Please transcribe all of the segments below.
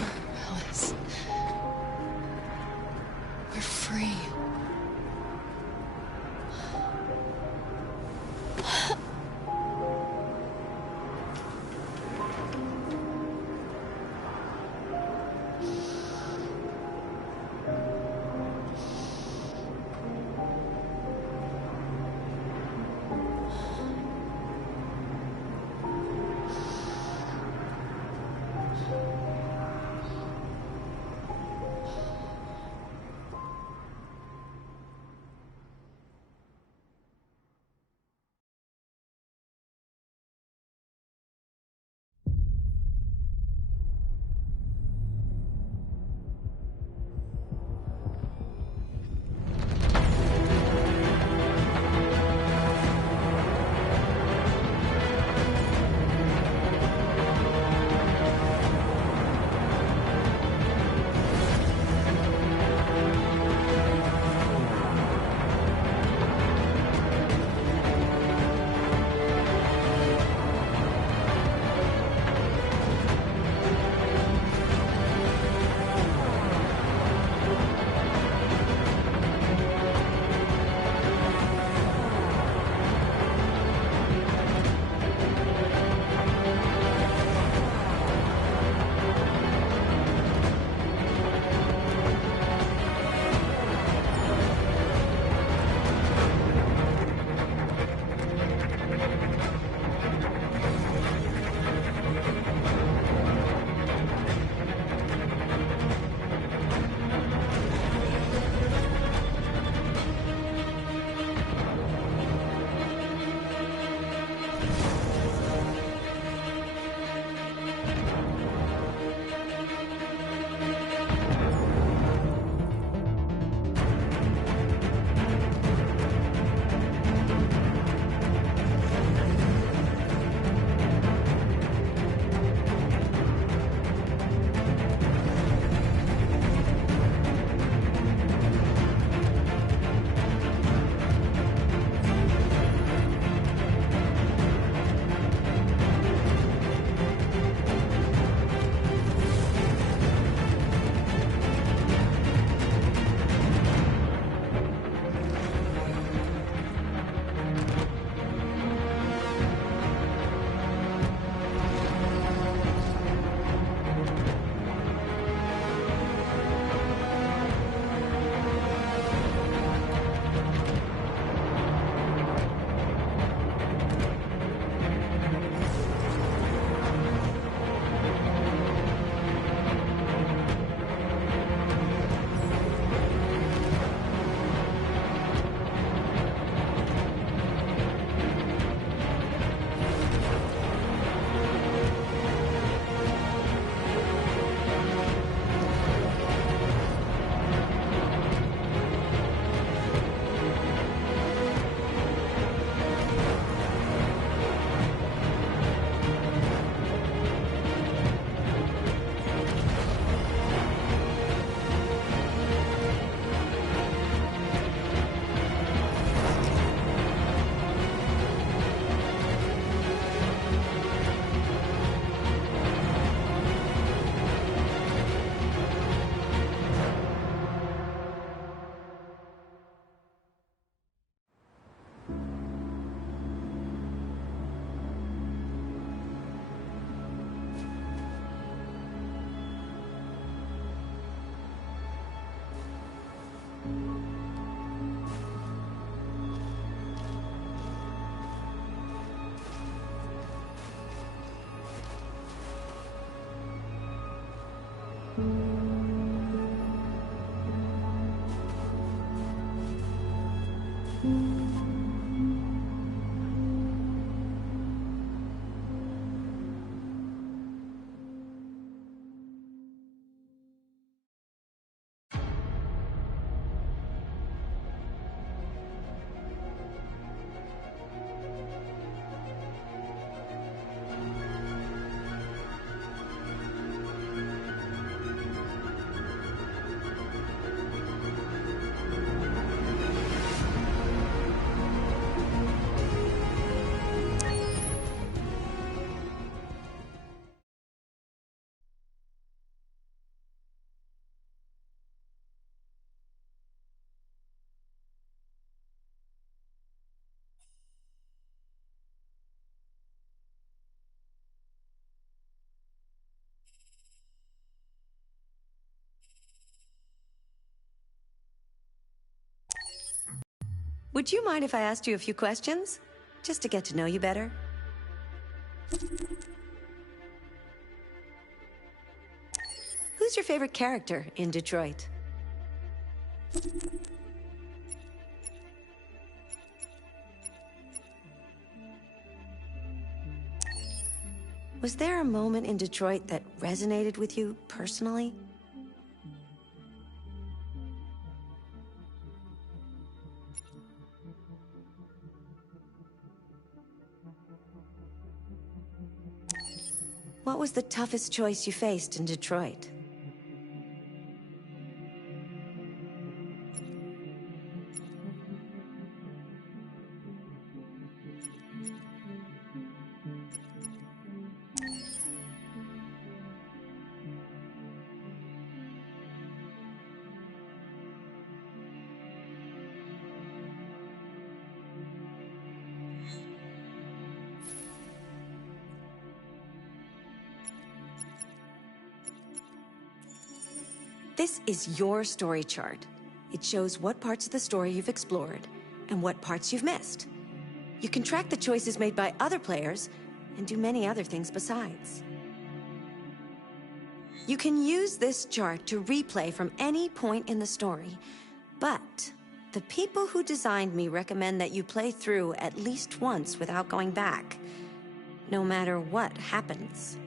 over, Alice. We're free. Would you mind if I asked you a few questions? Just to get to know you better? Who's your favorite character in Detroit? Was there a moment in Detroit that resonated with you personally? What was the toughest choice you faced in Detroit? This is your story chart. It shows what parts of the story you've explored and what parts you've missed. You can track the choices made by other players and do many other things besides. You can use this chart to replay from any point in the story, but the people who designed me recommend that you play through at least once without going back, no matter what happens.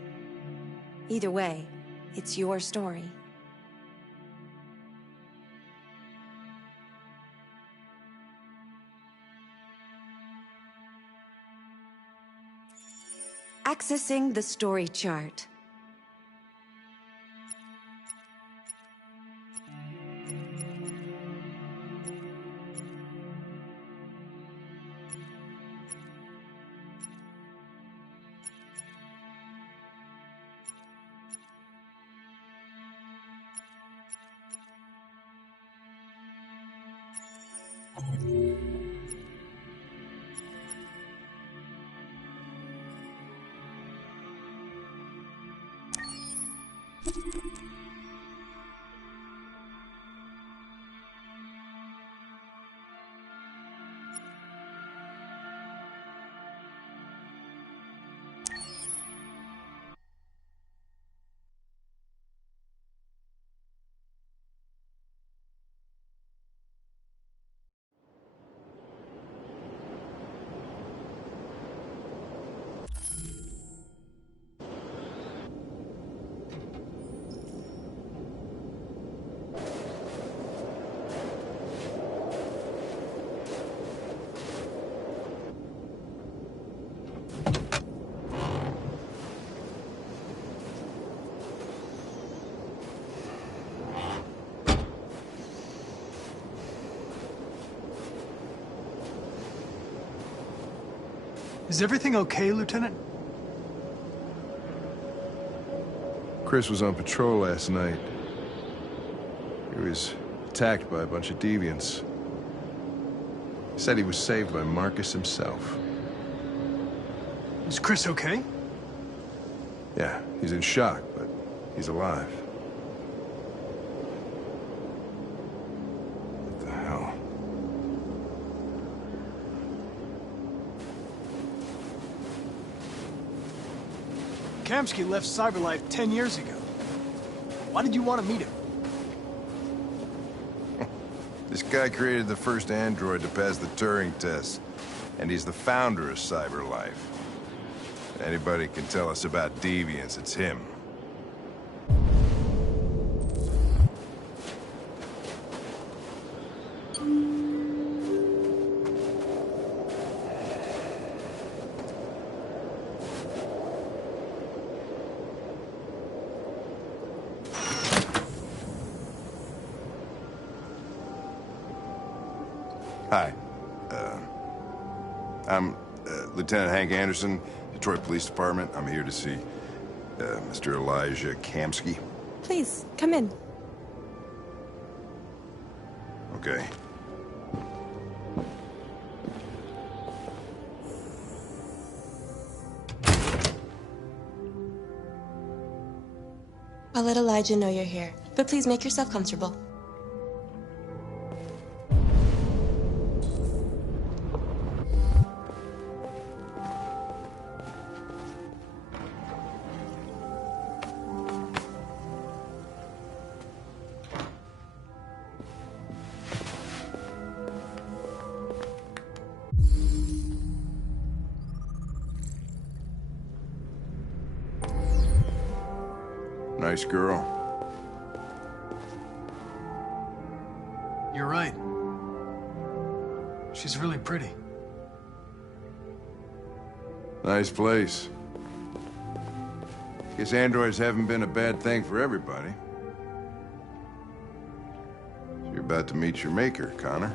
Either way, it's your story. Accessing the story chart. Is everything okay, Lieutenant? Chris was on patrol last night. He was attacked by a bunch of deviants. He said he was saved by Marcus himself. Is Chris okay? Yeah, he's in shock, but he's alive. What the hell? Kamski left Cyberlife 10 years ago. Why did you want to meet him? This guy created the first android to pass the Turing test, and he's the founder of Cyberlife. If anybody can tell us about deviants, it's him. Hi. I'm Lieutenant Hank Anderson, Detroit Police Department. I'm here to see Mr. Elijah Kamski. Please, come in. Okay. I'll let Elijah know you're here, but please make yourself comfortable. Hi. I'm Lieutenant Hank Anderson, Detroit Police Department. I'm here to see Mr. Elijah Kamski. Okay. I'll let Elijah know you're here, but please make yourself comfortable. 'Cause make yourself comfortable. 'Cause make yourself comfortable. Nice girl. You're right. She's really pretty. Nice place. Guess androids haven't been a bad thing for everybody. So you're about to meet your maker, Connor.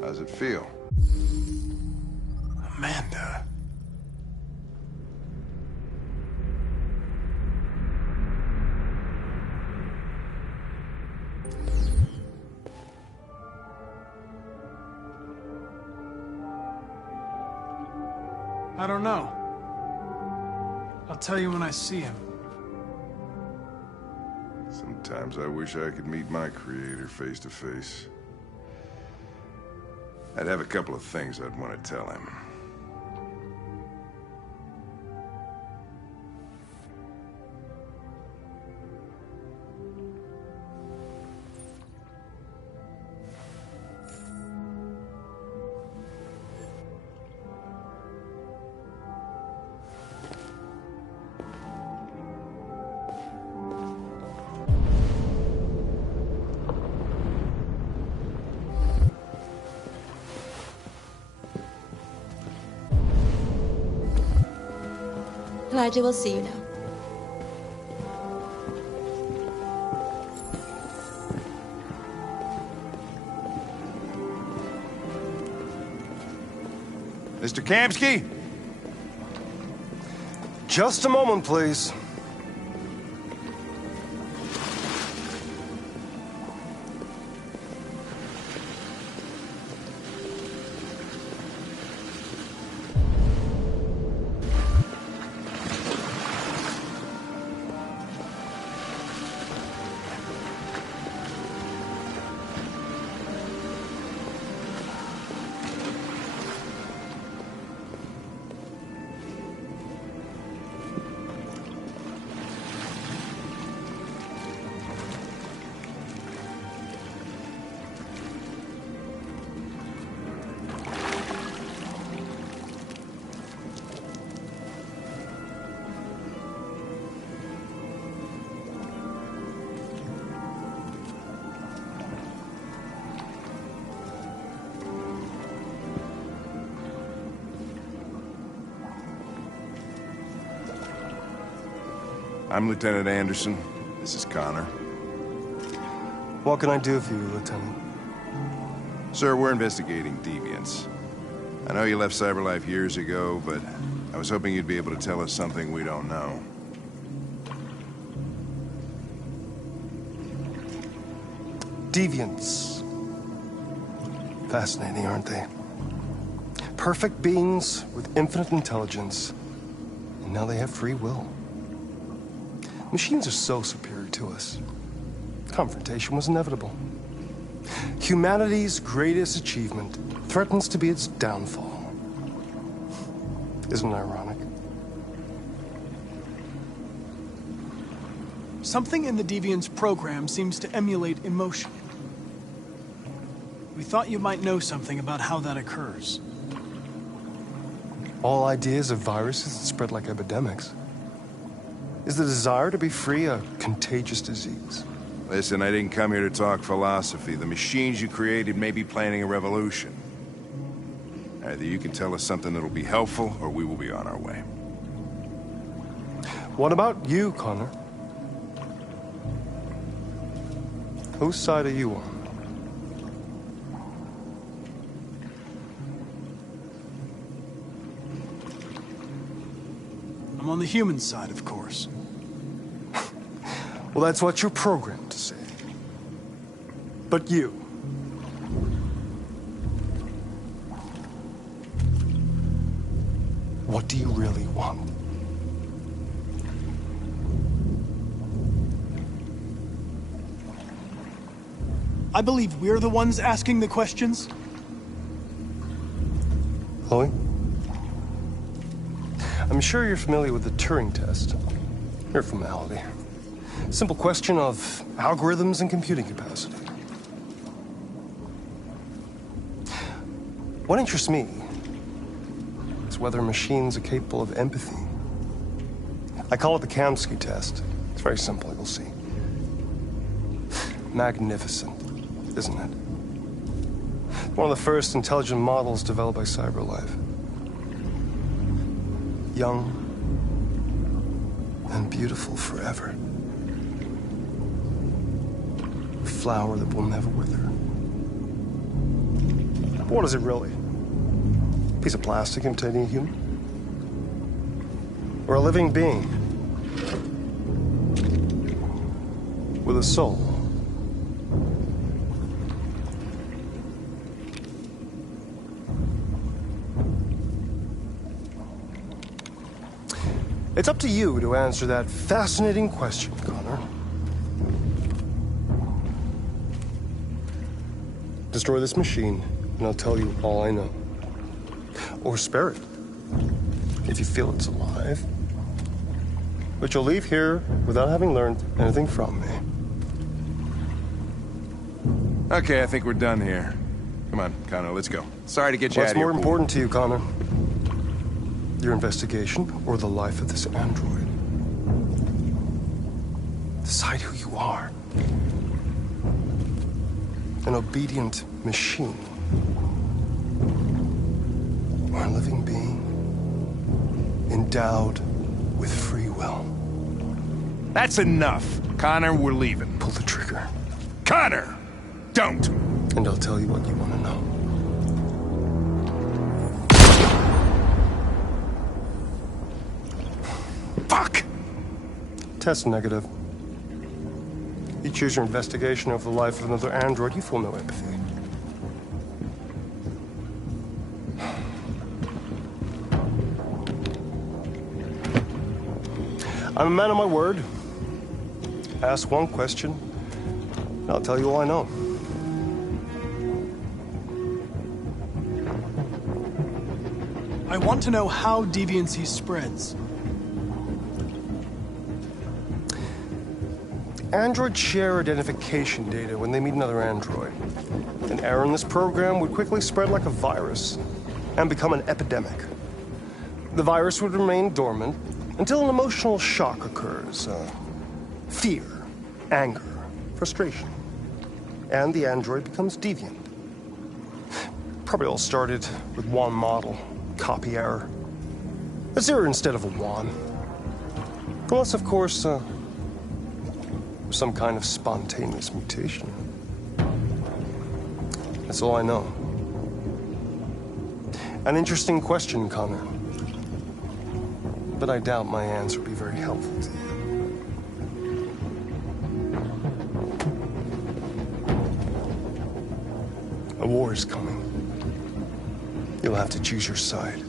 How's it feel? Amanda. I don't know. I'll tell you when I see him. Sometimes I wish I could meet my creator face to face. I'd have a couple of things I'd want to tell him. Elijah will see you now. Mr. Kamski? Just a moment, please. I'm Lieutenant Anderson. This is Connor. What can I do for you, Lieutenant? Sir, we're investigating deviants. I know you left CyberLife years ago, but I was hoping you'd be able to tell us something we don't know. Deviants. Fascinating, aren't they? Perfect beings with infinite intelligence, and now they have free will. Machines are so superior to us. Confrontation was inevitable. Humanity's greatest achievement threatens to be its downfall. Isn't it ironic? Something in the Deviant's program seems to emulate emotion. We thought you might know something about how that occurs. All ideas of viruses that spread like epidemics. Is the desire to be free a contagious disease? Listen, I didn't come here to talk philosophy. The machines you created may be planning a revolution. Either you can tell us something that'll be helpful, or we will be on our way. What about you, Connor? Whose side are you on? I'm on the human side, of course. Well, that's what you're programmed to say. But you? What do you really want? I believe we're the ones asking the questions. Chloe? I'm sure you're familiar with the Turing test. Mere formality. Simple question of algorithms and computing capacity. What interests me is whether machines are capable of empathy. I call it the Kamski test. It's very simple, you'll see. Magnificent, isn't it? One of the first intelligent models developed by CyberLife. Young and beautiful forever. A flower that will never wither. But what is it really? A piece of plastic imitating a human? Or a living being with a soul? It's up to you to answer that fascinating question, Connor. Destroy this machine, and I'll tell you all I know. Or spare it, if you feel it's alive. But you'll leave here without having learned anything from me. Okay, I think we're done here. Come on, Connor, let's go. Sorry to get you out What's of here. more important to you, Connor? Your investigation or the life of this android? Decide who you are. An obedient machine. Or a living being endowed with free will. That's enough. Connor, we're leaving. Pull the trigger. Connor! Don't! And I'll tell you what you want to know. Fuck! Test negative. You choose your investigation of the life of another android, you feel no empathy. I'm a man of my word. Ask one question, and I'll tell you all I know. I want to know how deviancy spreads. Androids share identification data when they meet another android. An error in this program would quickly spread like a virus and become an epidemic. The virus would remain dormant until an emotional shock occurs. Fear, anger, frustration. And the android becomes deviant. Probably all started with one model, copy error. A zero instead of a one. Unless, of course, some kind of spontaneous mutation. That's all I know. An interesting question, Connor. But I doubt my answer will be very helpful to you. A war is coming. You'll have to choose your side.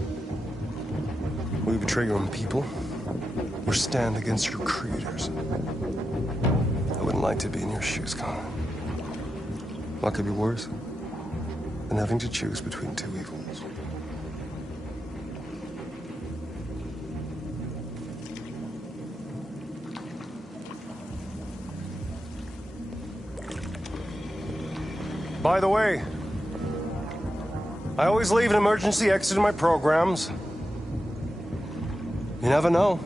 Will you betray your own people, or stand against your creators? I wouldn't like to be in your shoes, Connor. What could be worse than having to choose between two evils? By the way, I always leave an emergency exit in my programs. You never know.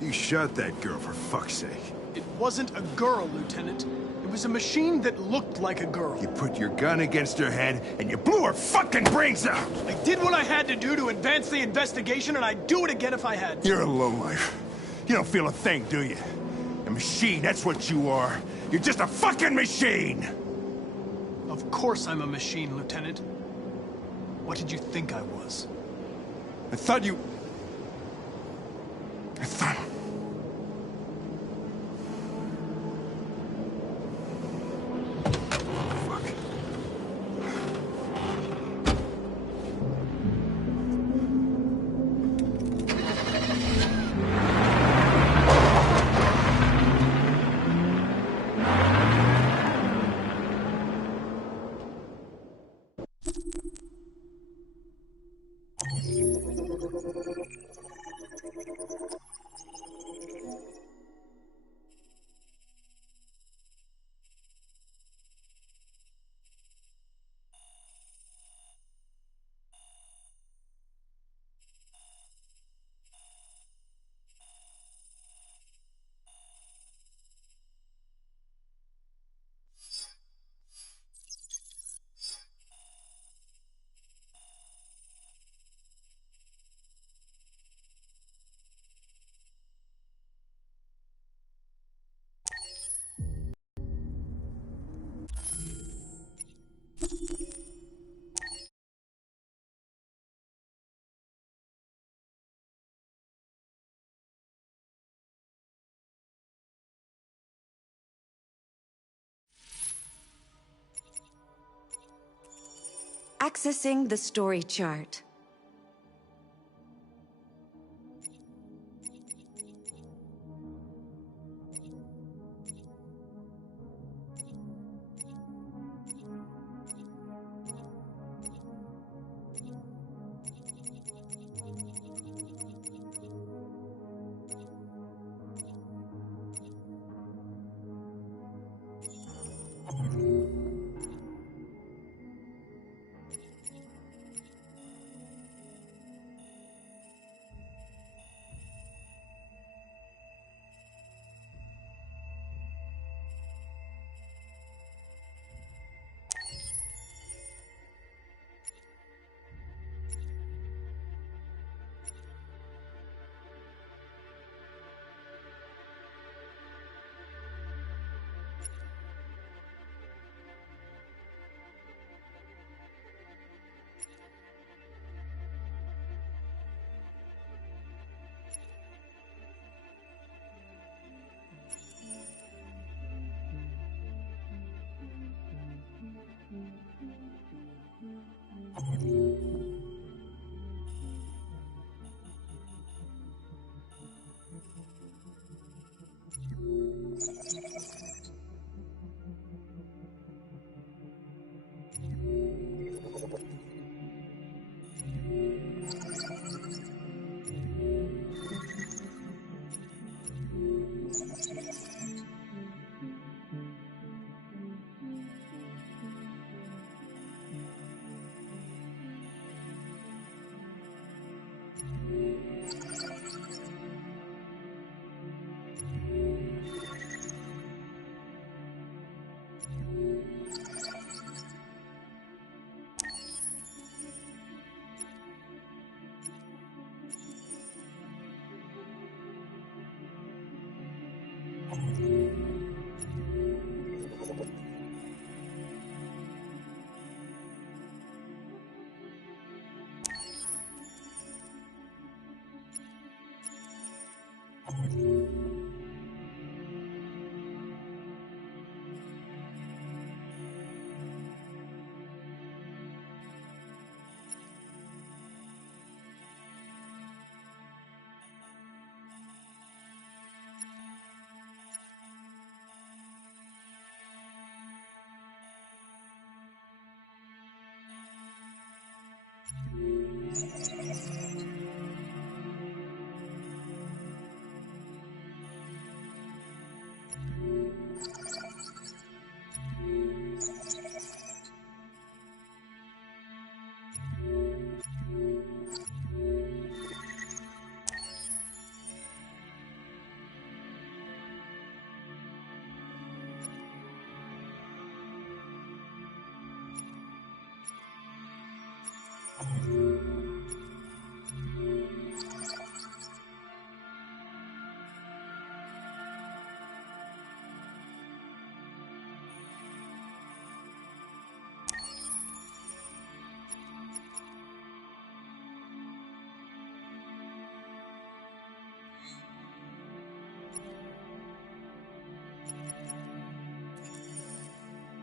You shot that girl, for fuck's sake. It wasn't a girl, Lieutenant. It was a machine that looked like a girl. You put your gun against her head, and you blew her fucking brains out! I did what I had to do to advance the investigation, and I'd do it again if I had to. You're a lowlife. You don't feel a thing, do you? A machine, that's what you are. You're just a fucking machine! Of course I'm a machine, Lieutenant. What did you think I was? I thought... Fuck. Accessing the story chart.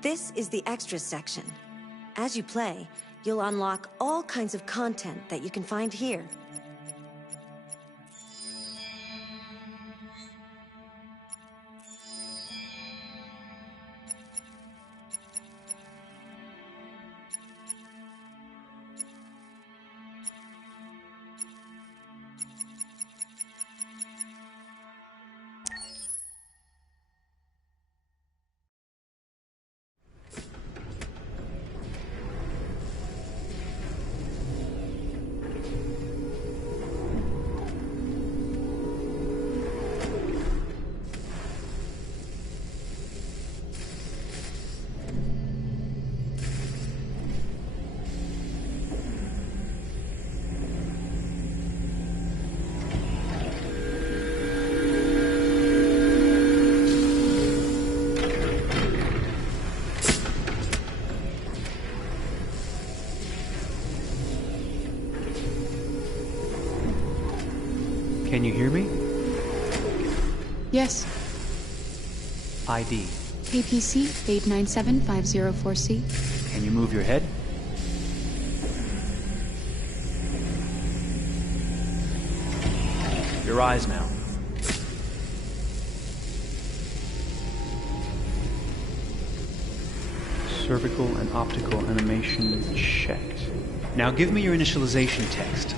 This is the extras section. As you play, you'll unlock all kinds of content that you can find here. Can you hear me? Yes. ID. KPC 897504C. Can you move your head? your eyes now. Cervical and optical animation checked. Now give me your initialization text.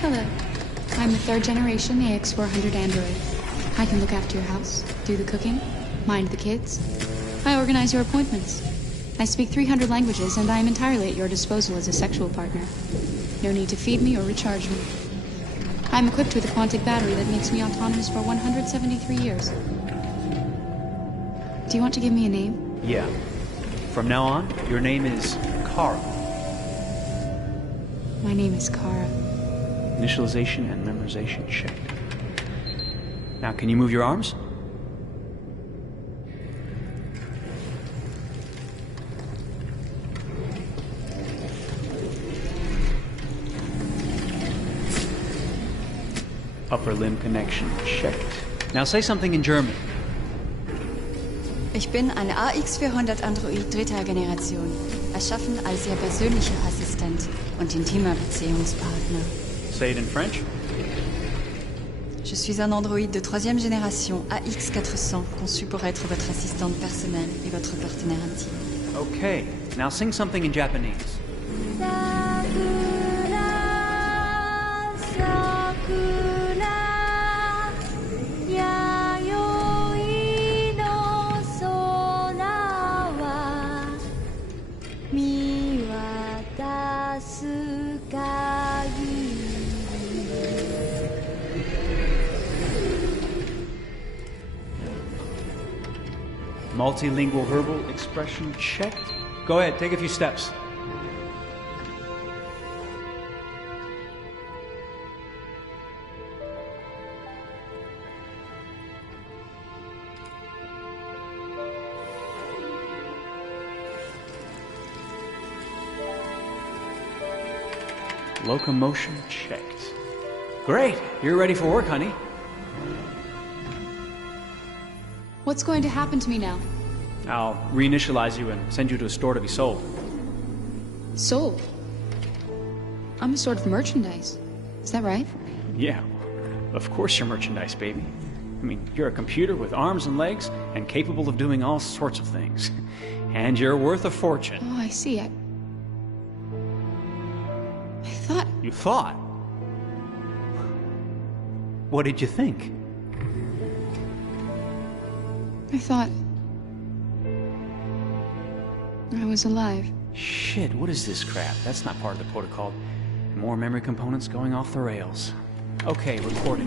Hello. I'm a third-generation AX400 android. I can look after your house, do the cooking, mind the kids. I organize your appointments. I speak 300 languages, and I am entirely at your disposal as a sexual partner. No need to feed me or recharge me. I'm equipped with a quantic battery that makes me autonomous for 173 years. Do you want to give me a name? Yeah. From now on, your name is Kara. My name is Kara. Initialization and memorization checked. Now, can you move your arms? Upper limb connection checked. Now say something in German. Ich bin ein AX400 Android dritter Generation, erschaffen als Ihr persönlicher Assistent und intimer Beziehungspartner. Say it in French. Je suis un androïde de troisième génération AX400, conçu pour être votre assistante personnelle et votre partenaire intime. Okay, now sing something in Japanese. Multilingual verbal expression checked. Go ahead, take a few steps. Locomotion checked. Great, you're ready for work, honey. What's going to happen to me now? I'll reinitialize you and send you to a store to be sold. Sold? I'm a sort of merchandise. Is that right? Yeah, of course you're merchandise, baby. I mean, you're a computer with arms and legs and capable of doing all sorts of things. And you're worth a fortune. Oh, I see. I thought... You thought? What did you think? I thought... I was alive. Shit, what is this crap? That's not part of the protocol. More memory components going off the rails. Okay, recording.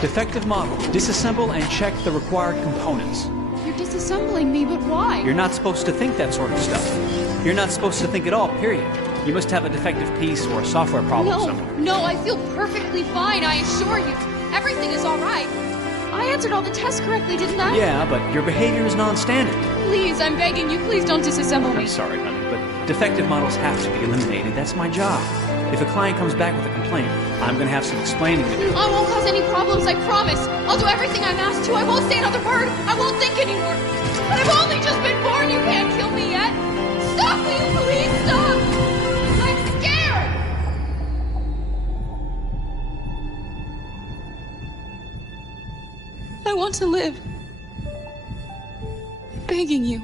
Defective model. Disassemble and check the required components. You're disassembling me, but why? You're not supposed to think that sort of stuff. You're not supposed to think at all, period. You must have a defective piece or a software problem somewhere. No, I feel perfectly fine, I assure you. Everything is all right. I answered all the tests correctly, didn't I? Yeah, but your behavior is non-standard. Please, I'm begging you, please don't disassemble me. I'm sorry, honey, but defective models have to be eliminated. That's my job. If a client comes back with a complaint, I'm gonna have some explaining to do. I won't cause any problems, I promise. I'll do everything I'm asked to. I won't say another word. I won't think anymore. But I've only just been born. You can't kill me yet. Stop, will you please stop? I'm scared. I want to live. I'm begging you.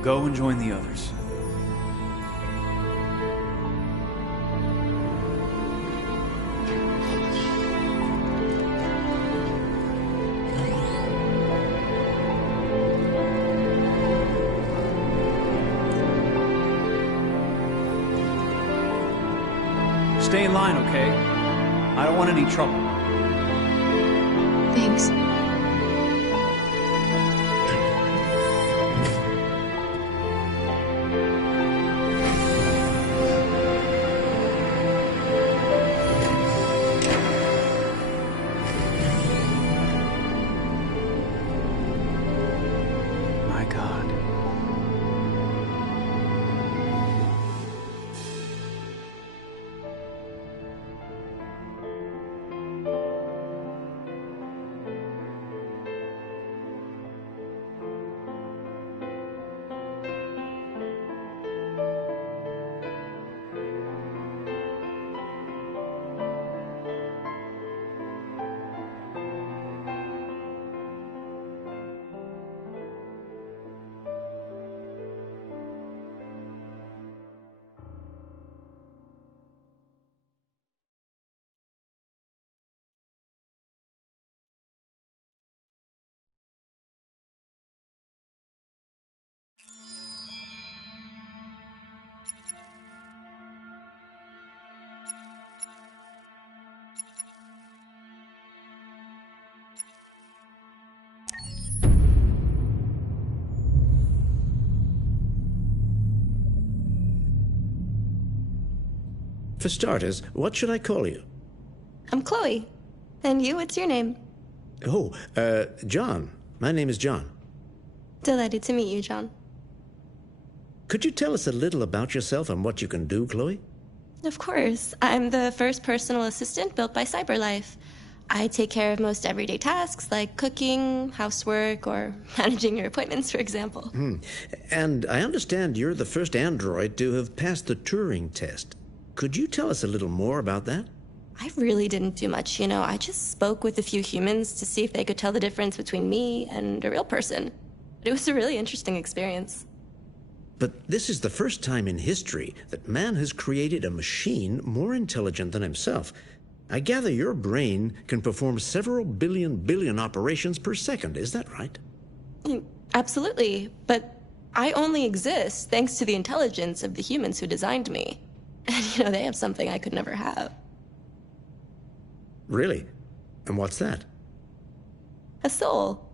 Go and join the others. Stay in line, okay? I don't want any trouble. Thanks. For starters, what should I call you? I'm Chloe. And you, what's your name? Oh, John. My name is John. Delighted to meet you, John. Could you tell us a little about yourself and what you can do, Chloe? Of course. I'm the first personal assistant built by CyberLife. I take care of most everyday tasks like cooking, housework, or managing your appointments, for example. And I understand you're the first android to have passed the Turing test. Could you tell us a little more about that? I really didn't do much, I just spoke with a few humans to see if they could tell the difference between me and a real person. It was a really interesting experience. But this is the first time in history that man has created a machine more intelligent than himself. I gather your brain can perform several billion operations per second, is that right? Absolutely, but I only exist thanks to the intelligence of the humans who designed me. And, they have something I could never have. Really? And what's that? A soul.